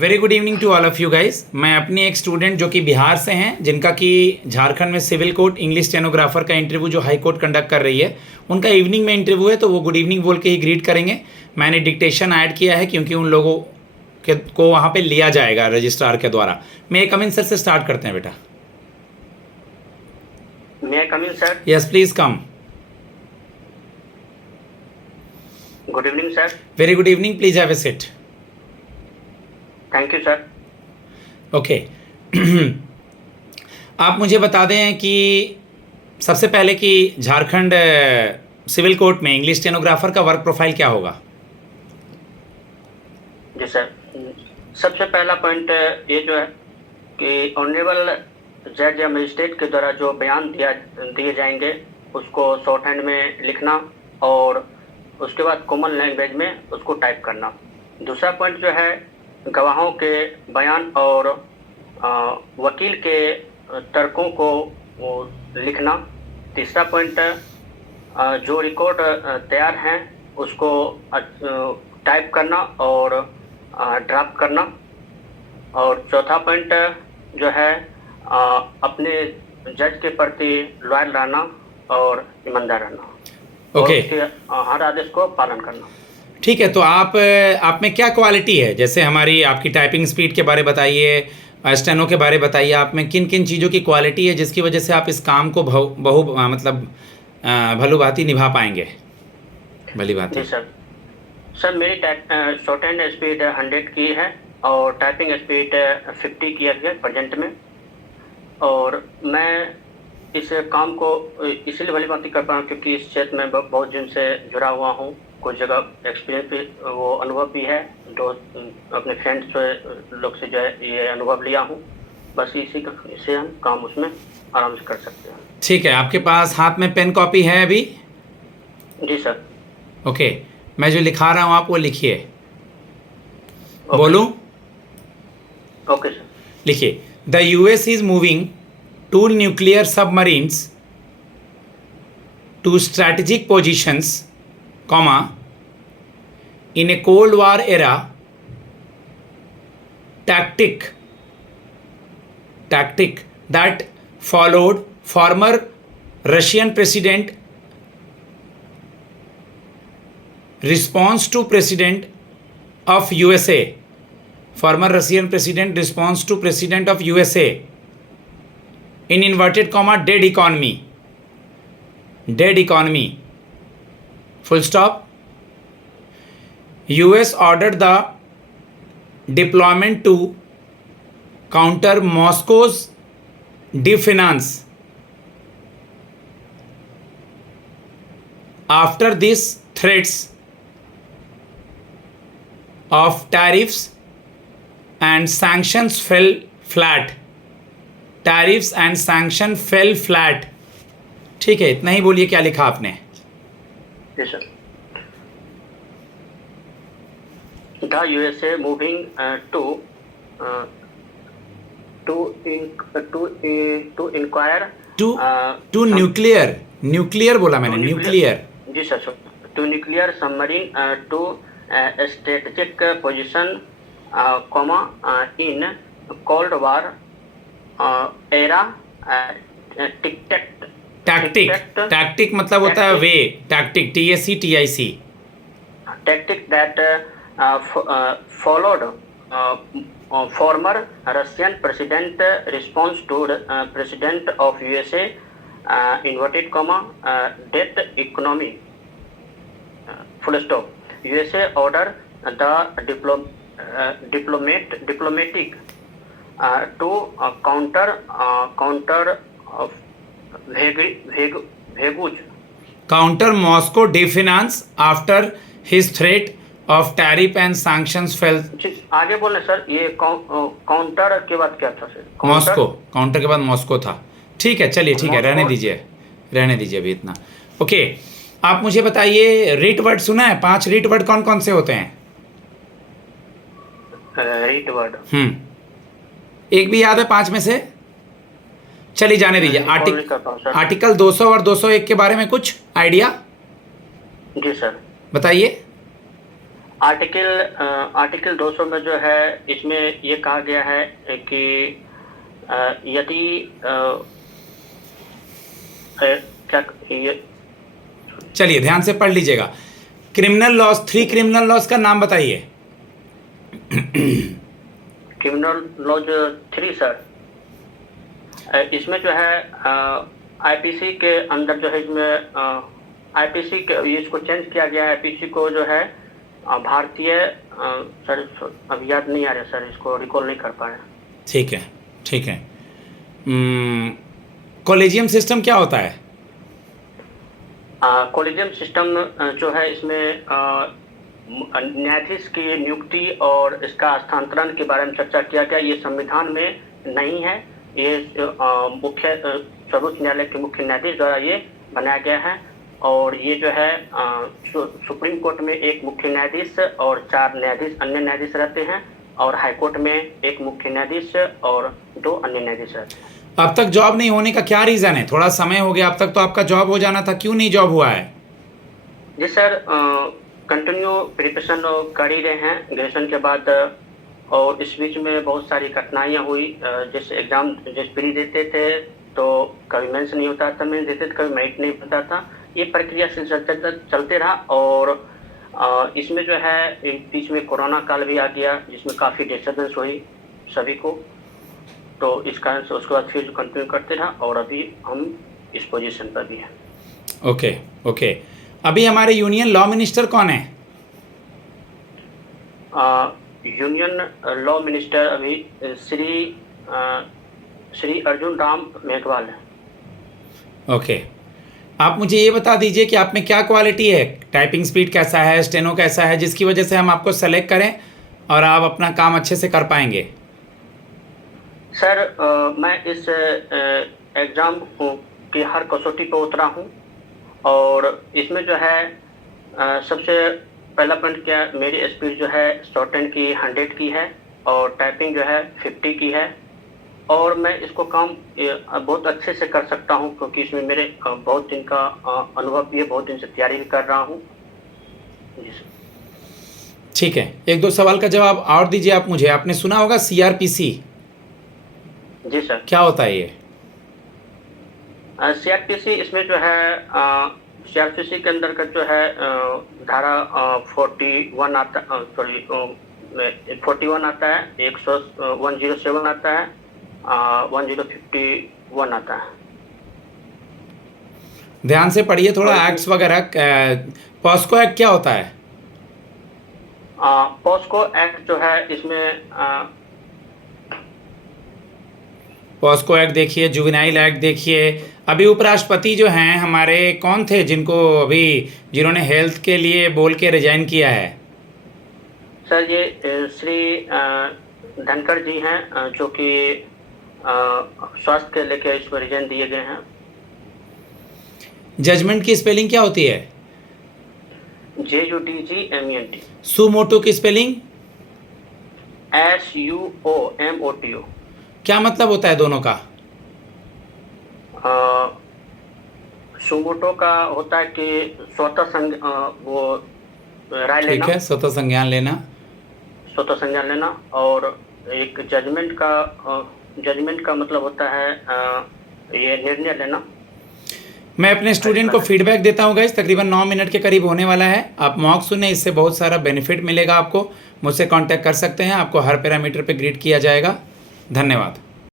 Very good evening to all of you guys. मैं अपनी एक स्टूडेंट जो कि बिहार से हैं, जिनका कि झारखंड में सिविल कोर्ट इंग्लिश स्टेनोग्राफर का इंटरव्यू जो हाई कोर्ट कंडक्ट कर रही है, उनका इवनिंग में इंटरव्यू है, तो वो गुड इवनिंग बोल के ही ग्रीट करेंगे। मैंने डिक्टेशन ऐड किया है क्योंकि उन लोगों को वहाँ पे लिया जाएगा रजिस्ट्रार के द्वारा। मैं कमिंग सर से स्टार्ट करते हैं बेटा। May I come in, sir? Yes please come. Good evening, sir. Very good evening, please have a seat. Thank you, sir. Okay आप मुझे बता दें कि सबसे पहले कि झारखंड सिविल कोर्ट में इंग्लिश स्टेनोग्राफर का वर्क प्रोफाइल क्या होगा? जी सर, सबसे पहला पॉइंट ये जो है कि ऑनरेबल जज या मजिस्ट्रेट के द्वारा जो बयान दिए जाएंगे उसको शॉर्ट हैंड में लिखना और उसके बाद कॉमन लैंग्वेज में उसको टाइप करना। दूसरा पॉइंट जो है गवाहों के बयान और वकील के तर्कों को लिखना। तीसरा पॉइंट जो रिकॉर्ड तैयार हैं उसको टाइप करना और ड्राफ्ट करना। और चौथा पॉइंट जो है अपने जज के प्रति लॉयल रहना और ईमानदार रहना। ओके, हर आदेश को पालन करना। ठीक है। तो आप में क्या क्वालिटी है? जैसे हमारी आपकी टाइपिंग स्पीड के बारे बताइए, स्टेनो के बारे बताइए। आप में किन किन चीज़ों की क्वालिटी है जिसकी वजह से आप इस काम को भली भांति निभा पाएंगे? भली भांति। जी सर मेरी शॉर्ट हैंड स्पीड 100 की है और टाइपिंग स्पीड 50 की है प्रेजेंट में। और मैं इस काम को इसलिए भली भांति कर पा रहा हूँ क्योंकि इस क्षेत्र में बहुत दिन से जुड़ा हुआ हूँ। कुछ जगह एक्सपीरियंस भी, वो अनुभव भी है, अपने फ्रेंड्स लोग से जो है ये अनुभव लिया हूँ। बस इससे हम काम उसमें आराम से कर सकते हैं। ठीक है, आपके पास हाथ में पेन कॉपी है अभी? जी सर। ओके, मैं जो लिखा रहा हूँ आप वो लिखिए। बोलूं? Okay sir. लिखिए। The US is moving 2 nuclear submarines to strategic positions, comma, in a Cold War era tactic that followed former Russian president response to president of USA, former Russian president response to president of USA in inverted comma dead economy, full stop. US ordered the deployment to counter Moscow's defiance. After these threats of tariffs and sanctions fell flat. ठीक है, इतना ही बोलिए क्या लिखा आपने? Yes, sir. The USA moving to inquire to nuclear बोला मैंने, nuclear. जी sir, to nuclear submarine to strategic position, in Cold War era tactic मतलब होता है वे, tactic, TACTIC, tactic that followed former Russian president response to president of USA inverted comma death economy, full stop. USA order the diplomatic to counter counter Moscow defiance after his threat of tariff and sanctions fell. आगे बोले sir, ये counter के बाद क्या था sir? Moscow, counter के बाद Moscow था। ठीक है, चलिए ठीक है, रहने दीजिए अभी इतना। ओके, आप मुझे बताइए, रीट वर्ड सुना है? 5 रीट वर्ड कौन कौन से होते हैं? रीट वर्ड एक भी याद है 5 में से? चलिए जाने दीजिए। आर्टिकल 200 और 201 के बारे में कुछ आइडिया? जी सर बताइए। आर्टिकल 200 में जो है इसमें ये कहा गया है कि यदि क्या ये चलिए ध्यान से पढ़ लीजिएगा। क्रिमिनल लॉस, 3 क्रिमिनल लॉस का नाम बताइए। क्रिमिनल लॉज 3 सर, इसमें जो है आईपीसी के अंदर जो है इसमें आईपीसी के इसको चेंज किया गया है। आईपीसी को जो है भारतीय सर अब याद नहीं आ रहा सर, इसको रिकॉल नहीं कर पा रहे। ठीक है, ठीक है। कॉलेजियम सिस्टम क्या होता है? कॉलेजियम सिस्टम जो है इसमें न्यायाधीश की नियुक्ति और इसका स्थानांतरण के बारे में चर्चा किया गया। ये संविधान में नहीं है, ये मुख्य सर्वोच्च न्यायालय के मुख्य न्यायाधीश द्वारा ये बनाया गया है। और ये जो है सुप्रीम कोर्ट में एक मुख्य न्यायाधीश और 4 न्यायाधीश अन्य न्यायाधीश रहते हैं, और हाई कोर्ट में एक मुख्य न्यायाधीश और 2 अन्य न्यायाधीश रहते हैं। अब तक जॉब नहीं होने का क्या रीज़न है? थोड़ा समय हो गया, अब तक तो आपका जॉब हो जाना था, क्यों नहीं जॉब हुआ है? जी सर, कंटिन्यू प्रिपरेशन कर ही रहे हैं ग्रेजुएशन के बाद, और इस बीच में बहुत सारी कठिनाइयाँ हुई। जैसे एग्ज़ाम जैसे प्री देते थे तो कभी मेंस नहीं होता था, मेंस देते थे कभी मेरिट नहीं होता था। ये प्रक्रिया से चलते रहा, और इसमें जो है बीच में कोरोना काल भी आ गया जिसमें काफ़ी डिस्टर्बेंस हुई सभी को। तो इस कारण से उसके बाद फिर कंटिन्यू करते रहा, और अभी हम इस पोजीशन पर भी हैं। Okay, okay. अभी हमारे यूनियन लॉ मिनिस्टर कौन है? यूनियन लॉ मिनिस्टर अभी श्री अर्जुन राम मेघवाल है। ओके, आप मुझे ये बता दीजिए कि आप में क्या क्वालिटी है, टाइपिंग स्पीड कैसा है, स्टेनो कैसा है, जिसकी वजह से हम आपको सेलेक्ट करें और आप अपना काम अच्छे से कर पाएंगे। सर, मैं इस एग्ज़ाम की हर कसौटी पर उतरा हूँ, और इसमें जो है सबसे पहला पॉइंट क्या, मेरी स्पीड जो है शॉर्ट हैंड की 100 की है, और टाइपिंग जो है 50 की है, और मैं इसको काम बहुत अच्छे से कर सकता हूँ क्योंकि इसमें मेरे बहुत दिन का अनुभव भी है, बहुत दिन से तैयारी भी कर रहा हूँ। जी सर। ठीक है, 1-2 सवाल का जवाब और दीजिए आप मुझे। आपने सुना होगा सीआरपीसी? जी सर। क्या होता है ये? सीआरपीसी इसमें जो है सीआरपीसी के अंदर का जो है धारा 41 आता, सॉरी 41 आता है, 107 आता है, 1051 आता है। ध्यान से पढ़िए थोड़ा एक्ट्स वगैरह। पॉस्को एक्ट क्या होता है? पॉस्को एक्ट जो है इसमें पॉस्को एक्ट देखिए, जुवेनाइल एक्ट देखिए। अभी उपराष्ट्रपति जो हैं हमारे, कौन थे जिन्होंने हेल्थ के लिए बोल के रिजाइन किया है? सर ये श्री धनखड़ जी हैं, जो कि स्वास्थ्य के लेकर इस पर रिजाइन दिए गए हैं। जजमेंट की स्पेलिंग क्या होती है? JUDGMENT। सुमोटो की स्पेलिंग? SUOMOTO। क्या मतलब होता है दोनों का? सुमोटो का होता है कि स्वतः वो राय लेना। ठीक है, स्वतः संज्ञान लेना। स्वतः संज्ञान लेना। और एक जजमेंट का मतलब होता है ये निर्णय लेना। मैं अपने स्टूडेंट को फीडबैक देता हूँ गाइस, तकरीबन 9 मिनट के करीब होने वाला है। आप मॉक सुने, इससे बहुत सारा बेनिफिट मिलेगा आपको। मुझसे कांटेक्ट कर सकते हैं, आपको हर पैरामीटर पे ग्रेड किया जाएगा। धन्यवाद।